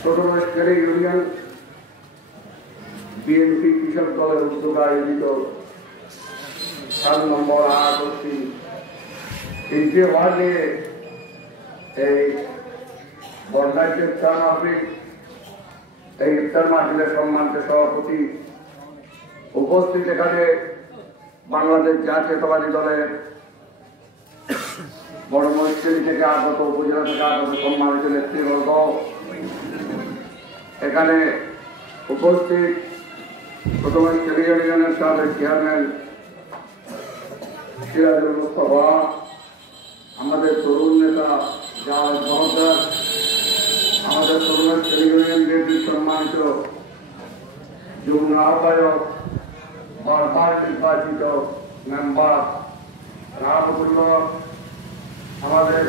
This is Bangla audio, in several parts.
ছোটবাসকারী ইউনিয়ন বিএনপি কৃষক দলের উদ্যোগে আয়োজিত 7 নম্বর 8 ও 3 ওয়ার্ড নিয়ে এই বন্যাঢ্য ইফতার মাহফিল, এই ইফতার মাহফিলের সম্মানিত সভাপতি উপস্থিত এখানে বাংলাদেশ জাতীয়তাবাদী দলের বড় মহিষকারী থেকে আগত, উপজেলা থেকে আগত সম্মানিত নেতৃবর্গ, এখানে উপস্থিত ছোটবাসকারী ইউনিয়নের সাবেক চেয়ারম্যান সিরাজুল মুস্তফা, আমাদের তরুণ নেতা জাওয়াদ মহোদয়, আমাদের ছোটবাসকারী ইউনিয়ন বিএনপির সম্মানিত যুগ্ম আহ্বায়ক, বারবার নির্বাচিত মেম্বার রাহবুল্লাহ, আমাদের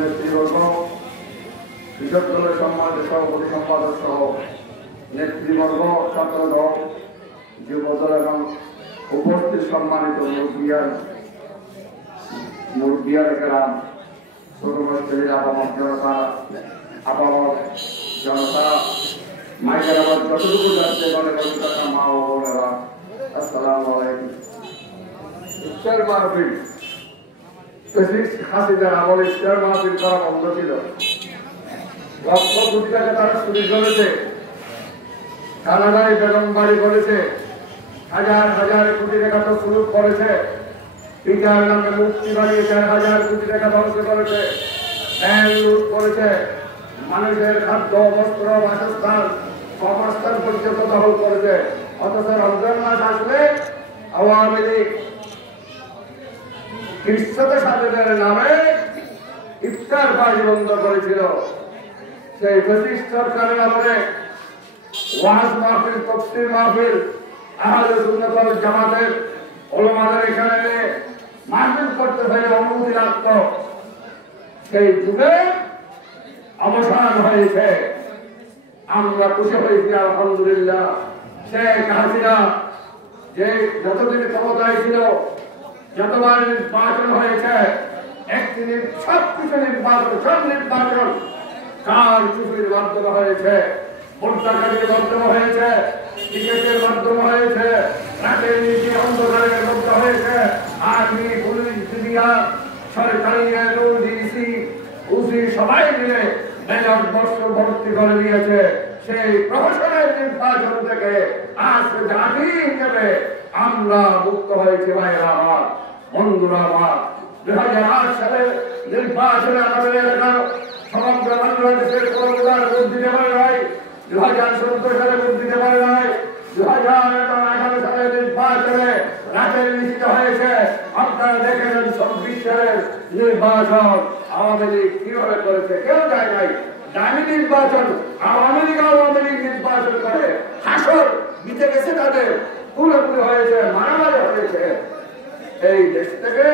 নেতৃবর্গ, কৃষক দলের সম্মানিত সভাপতি সম্পাদক সহ নেতৃবর্গ, ছাত্রদল, যুবদল এবং উপস্থিত সম্মানিত মুরব্বিয়ানেরা, ছোটবাসকারী আপামর জনতা, মাইকের আবার যতটুকু যাচ্ছে মা ও বোনেরা, আসসালামু আলাইকুম। ইফতার মাহফিল হাসিনার আমলে ইফতার মাহফিল করা বন্ধ ছিল। লক্ষ কোটি টাকা তারা চুরি করেছে, কানাডায় বেগম বাড়ি করেছে, হাজার হাজার কোটি টাকা তো সুযোগ করেছে, পিতার নামে মুক্তি বানিয়েছে, হাজার কোটি টাকা ধ্বংস করেছে, ব্যাংক লুট করেছে, মানুষের খাদ্য, বস্ত্র, বাসস্থান, কর্মস্থান পর্যন্ত দখল করেছে। অথচ রমজান মাস আসলে আওয়ামী লীগ খ্রিস্টানদের সাথে নামে ইফতার পার্টি বন্ধ করেছিল। সেই ব্রিটিশ সরকারের আমলে ওয়াজ মাহফিল, তাফসীর মাহফিল, আহলে সুন্নাত ওয়াল জামাতের উলামাদের এখানে মাহফিল করতে হয়ে অনুমতি রাখত। সেই যুগে অবসান হয়েছে। আমরা খুশি হয়েছি আলহামদুলিল্লাহ। শেখ হাসিনা যে যতদিন ক্ষমতায় ছিল, যতবার নির্বাচন হয়েছে, একদিনে সবকিছু নির্বাচন, সব নির্বাচন কার চুপির মাধ্যমে হয়েছে, ভোটদানের মাধ্যমে হয়েছে, টিকেটের মাধ্যমে হয়েছে, রাতের নীতি অন্ধকারের মধ্যে হয়েছে। আর্মি, পুলিশ, বিডিআর, সরকারি ডিসি, উসি সবাই মিলে ব্যালট বক্স ভর্তি করে দিয়েছে। সেই প্রহসনের নির্বাচন থেকে আজ জাতি হিসেবে আমরা মুক্ত হয়েছি। ভাইরা আমার, বন্ধুরা আমার, 2008 সালে নির্বাচনে আমাদের এলাকার সমগ্র বাংলাদেশের কোনো ভোট দিতে পারে নাই। 2014 সালে ভোট দিতে পারে নাই। 2018 সালে নির্বাচনে রাতের নিশ্চিত হয়েছে। আপনারা দেখেন 24 সালের নির্বাচন আওয়ামী লীগ কিভাবে করেছে, কেউ যায় নাই। দামি নির্বাচন আওয়ামী লীগ নির্বাচন করে হাসর জিতে গেছে, তাদের পুরোপুরি হয়েছে, মারামারি হয়েছে। এই দেশ থেকে,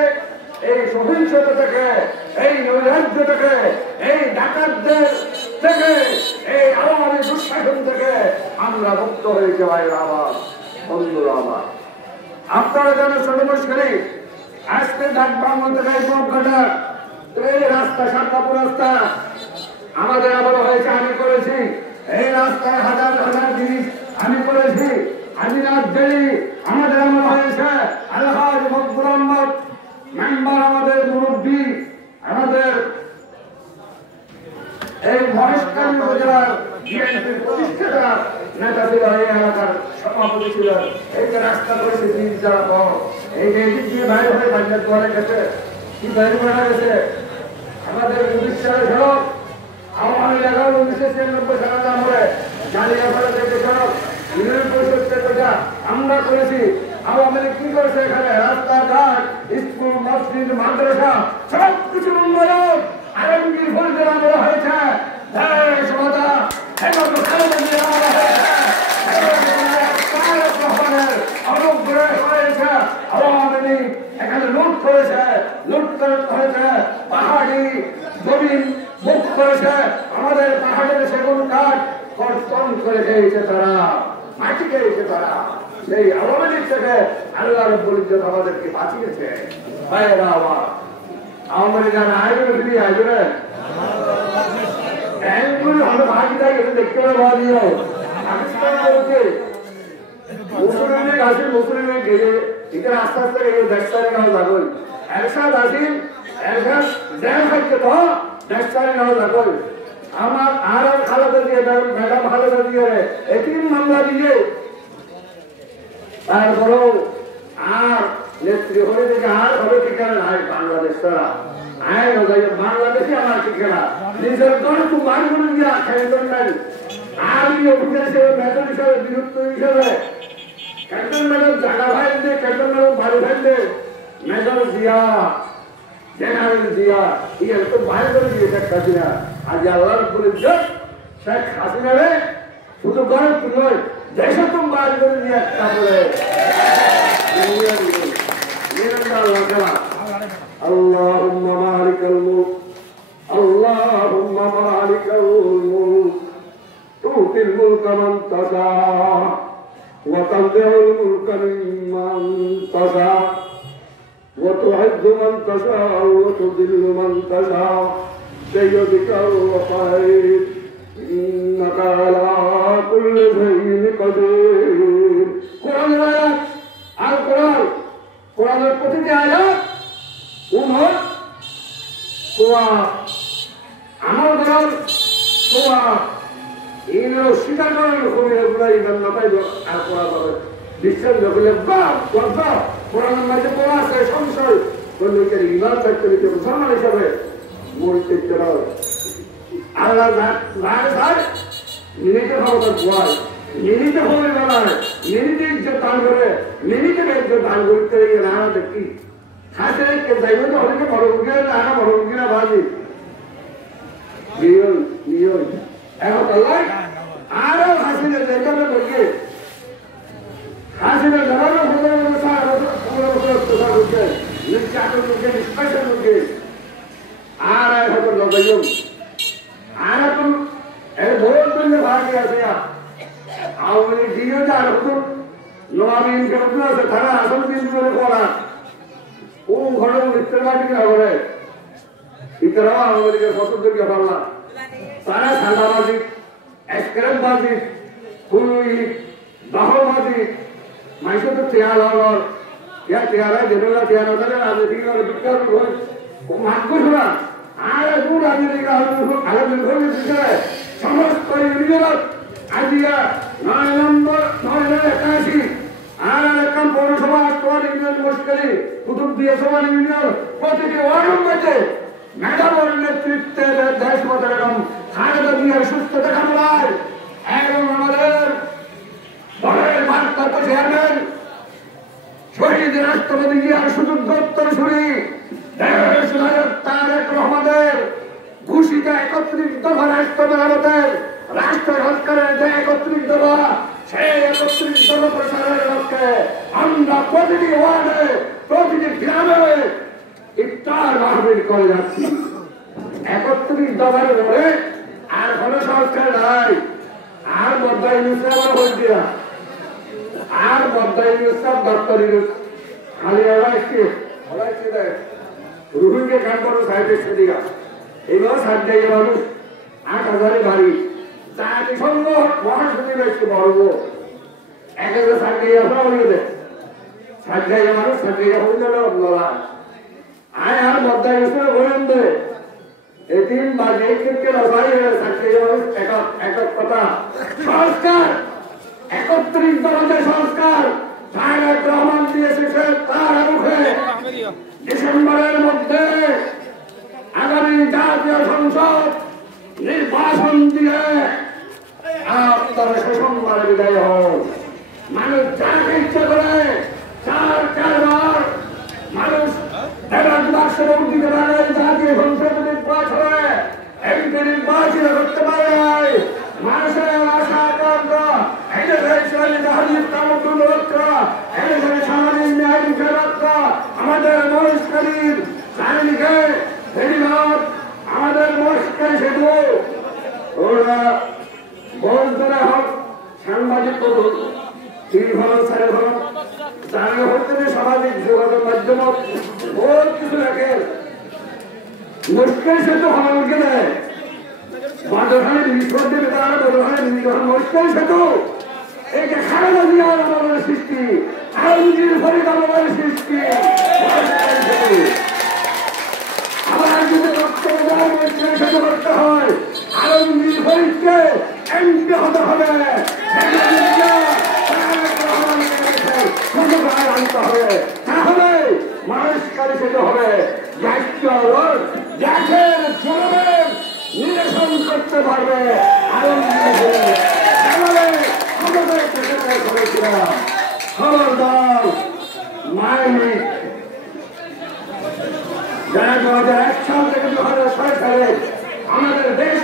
এই সহিংসতা থেকে, এই নৈরাজ্য থেকে, এই ডাকাতদের থেকে, এই আওয়ামী দুঃশাসন থেকে আমরা মুক্ত হয়েছে। ভাইরা আমার, বন্ধুরা আমার, আপনারা জানেন ছোটবাসকারী আজকে ঢাকা থেকে এই পথঘাটা, এই রাস্তা, শান্তাপুর রাস্তা আমাদের আমল হয়েছে, আমি করেছি। এই রাস্তায় হাজার হাজার জিনিস আমি করেছি। আমি রাজ্যেরই আমাদের আমল হয়েছে। আলহাজ মকবুল আহমদ মেম্বার, আমাদের মুরব্বী, আমাদের এই মহেশখালী উপজেলার বিএনপির প্রতিষ্ঠাতা নেতা ছিল, এই এলাকার সভাপতি ছিল। এই যে রাস্তা করেছে 3 যারা পর, এই যে এদিক দিয়ে বাইরে হয়ে বাজার দোয়ারে গেছে, কি বাইরে বেড়া গেছে। আমাদের 19 সালে সড়ক, আওয়ামী লীগ 1996 সালে আমলে জালিয়াপাড়া থেকে সড়ক, ইউনিয়ন পরিষদ থেকে আমরা করেছি। আওয়ামী লীগ কি করেছে? এখানে রাস্তাঘাট, স্কুল, মসজিদ, মাদ্রাসা সবকিছু উন্নয়ন আলমগীর ফজলের আমলে হয়েছে। আওয়ামী লীগ এখানে লুট করেছে, লুট করেছে, পাহাড়ি জমিন মুখ করেছে, আমাদের পাহাড়ের সেগুন কাঠ কর্তন করে খেয়েছে তারা। তারা মাটি খেয়েছে তারা সেই আওয়ামী লীগ থেকে আল্লাহ রাব্বুল ইজ্জত আমাদেরকে বাঁচিয়েছে ভাইয়েরা আমার আওয়ামী লীগ আর আইনের ফিরি আইজরে এগুলো আমরা ভাগিদারি দেখতে পাবো পাকিস্তান বলছে মুসলিম লীগ আসিল মুসলিম লীগ গেলে এখানে আস্তে আস্তে দেশটারে নাও যাবই এরশাদ আসিল এরশাদ জেল খাইছে তো দেশটারে নাও যাবই আমার আর খালেদা দিয়ে ম্যাডাম খালেদা দিয়ে একদিন মামলা দিয়ে তারপরেও আর নেত্রী হলে থেকে আর হবে ঠিকানা নাই বাংলাদেশ তারা আয় বাংলাদেশে আমার ঠিকানা নিজের দল তো মানগুলো দিয়ে খেলতেন নাই আমি অফিসে মেজর হিসাবে বিরুদ্ধ হিসাবে ক্যাপ্টেন ম্যাডাম জায়গা ভাই দে ক্যাপ্টেন ম্যাডাম বাড়ি ভাই দে মেজর জিয়া জেনারেল জিয়া এই তো বাইরে করে দিয়ে শেখ হাসিনা আজ আল্লাহর বলে শেখ হাসিনা রে শুধু গরিব নয় দেশে তো বাইরে করে দিয়ে একটা বলে اللهم مالك الملك اللهم مالك الملك تؤتي الملك من تشاء وتنزع الملك ممن تشاء وتعز من تشاء وتذل من تشاء بيدك الخير إنك على كل شيء قدير قرآن الآيات القرآن قرآن প্রতিটি আয়াত আমার দল স্বীকার করার আর পড়া যাবে বিশ্বাস করলে কোরআনের মাঝে পড়া আছে সংশয় লোকের ইমান থাকতে নিতে মুসলমান হিসাবে মরিতে আল্লাহ মিনিটে ক্ষমতা ভয় মিনিটে হবে বেলায় মিনিটে ইজ্জত দান করে মিনিটে ইজ্জত দান করতে না দেখি খাসে কে যাইবে তো অনেকে বড় মুখে না বড় মুখে না ভাজি এখন আল্লাহ আরো হাসিনের জায়গাটা বলছে হাসিনের জায়গাটা আর এখন লগাইম আর এখন বহুত দিন ভাগে আছে আওয়ামী লীগ দিয়ে আর এখন নবাবিন কেমন আছে তারা আসল বিন্দু করে করা ও ঘরে মিত্রের বাড়ি হবে ইতারাও আওয়ামী লীগের ফসলদেরকে পারলাম তারা সাদাবাজি এসক্রেমবাজি ফুলুই দহলবাজি মাইসে তো তেয়ার হল ইয়া তেয়ারা জেনেরা তেয়ার হলে রাজনীতি বিজ্ঞান হল ও মানব শোনা আর একটু রাজনীতি আলোচনা করে দিচ্ছে সমস্ত ইউনিয়ন আজিয়া 9 নম্বর 981 আর একদম পৌরসভা আটওয়ার ইউনিয়ন মুশকিলি কুতুব দিয়ে সমান ইউনিয়ন প্রতিটি ওয়ার্ড মধ্যে ম্যাডামের নেতৃত্বে দেশ মতো খালেদা জিয়ার সুস্থতা কামনায় এবং আমাদের দলের ভারপ্রাপ্ত চেয়ারম্যান শহীদ রাষ্ট্রপতি জিয়ার সুযোগ্য উত্তরসূরি দেশ নায়ক তারেক রহমানের ঘোষিত 31 দফা রাষ্ট্র মেরামতের রাষ্ট্র সংস্কারের যে 31 দফা সেই 31 দফা প্রসারের লক্ষ্যে আমরা প্রতিটি ওয়ার্ডে প্রতিটি গ্রামে ইফতার মাহফিল করে যাচ্ছি 31 দফার পরে আর কোনো সংস্কার নাই আর বদ্দাই ইউসুফ বলছি না আর বদ্দাই ইউসুফ ডক্টর ইউসুফ খালি আলাইছি দেয় রুহুকে কাম করো সাহেবের সেদিকা এইভাবে সাত জায়গায় মানুষ 8,000 বাড়ি জাতি সঙ্গ মহাসচিব একটু বড় 1,000 সাত জায়গা আপনার সাত জায়গা মানুষ সাত জায়গা হয়ে গেল আপনারা আয় আর বদ্দাই ইউসুফ বলেন দে এদিন বা যে ক্ষেত্রে লড়াই সাক্ষী মানুষ একক কথা সংস্কার 31 দফার সংস্কার তারেক রহমান দিয়েছে তার মুখে ডিসেম্বরের মধ্যে আগামী জাতীয় সংসদ নির্বাচন দিয়ে আপনারা সুসংবাদে বিদায় হন মানুষ যাকে ইচ্ছা করে 4 মানুষ দিতে পারে জাতীয় সংসদ নির্বাচনে এমপি নির্বাচিত করতে পারে মানুষের আশা আকাঙ্ক্ষা সামাজিক ন্যায় বিচার রক্ষা আমাদের মহিষ্কারীর চারিদিকে আমাদের মহিষ্কারী সেতু ওরা বলতে হোক সাংবাদিক সামাজিক করুন তিনি ভালো ছেলে ভালো জানিয়ে হচ্ছে সামাজিক যোগাযোগ মাধ্যম বহুত কিছু দেখেন মুশকিল সে তো আমাকে দেয় বাদরখানে বিশ্বর দেবে তারা বাদরখানে মুশকিল সে তো এই যে খারাপ দিয়ার আমাদের সৃষ্টি আইনের ফলে আমাদের সৃষ্টি আবার যদি বক্তব্য দেওয়া মুশকিল সে তো করতে হয় আরো নির্ভরকে এমপি হতে হবে আনতে হবে তাহলে মানুষ কারে সেটা হবে দেখেন জনগণ নিরসন করতে পারবে আরো খবরদার মাইক যারা 2001 সাল থেকে 2006 সালে আমাদের দেশ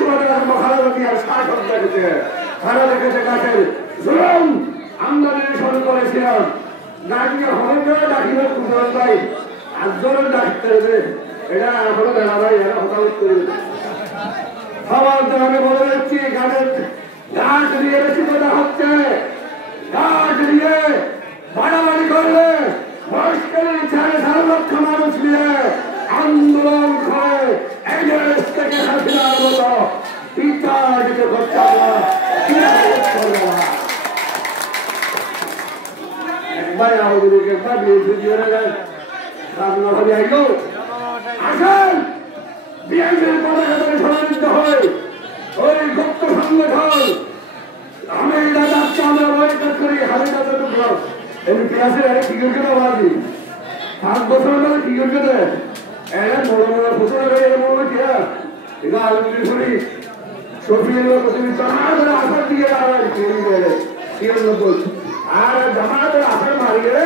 খারাপ দিয়ে ষাট হত্যা গেছে খারাপ রেখেছে কাছের জুলুম আমরা নিরসন করেছিলাম ডাকিয়ে হবে ডাকিয়ে কুদরত ভাই আজরের ডাকতে হবে এটা এখনো দেখা ভাই এরা হতাহত করে সবার আমি বলে যাচ্ছি গাছের গাছ দিয়ে বেশি কথা হচ্ছে গাছ দিয়ে বাড়াবাড়ি করলে বয়স্কের 4.5 লক্ষ মানুষ নিয়ে আন্দোলন করে এই দেশ থেকে হাসিনার মতো বিচারিত করতে একবার আওয়ামী লীগ একবার বিএনপি দিয়ে গেলেন রাজনগরে আইল আসেন বিএনপির পতাকা ধরে সমানিত হয় ওই গুপ্ত সংগঠন আমি যাচ্ছি আমরা বয়কট করি হাতে কাছে টুকরো এমপি আছে কি করছে না বাজি 7 বছর ধরে কি করছে এরা বড় বড় ফুসলে গিয়ে বলবো কি এটা আলমগীর করি শফিউল কসমি জামাতের আসার দিকে আর কি বলে কি বল আর জামাতের আসার মারিয়ে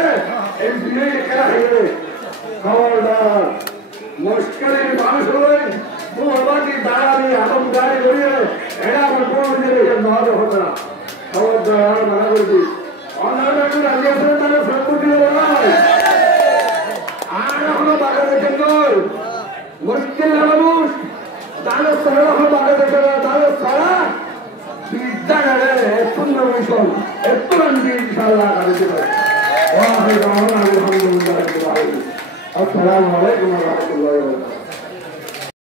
এমপি খেলা হয়ে খবরদার মুশকিলের মানুষ হয়ে মোহবাদি দাঁড়ানি আদম গাড়ি করিয়ে এরা আমার কোন দিকে নজর হতো না খবরদার মানা করবি অন্যান্য রাজ্য আছে তারা সম্পত্তি নয় আর এখনো বাগানে জন্য মুশকিল মানুষ তাহলে সারা এখন বাগানে জন্য তাহলে সারা বিদ্যাগারে পূর্ণ মিশন একটু ইনশাআল্লাহ কাজে দেবে আসসালামু আলাইকুম ওয়া রাহমাতুল্লাহি ওয়া বারাকাতুহু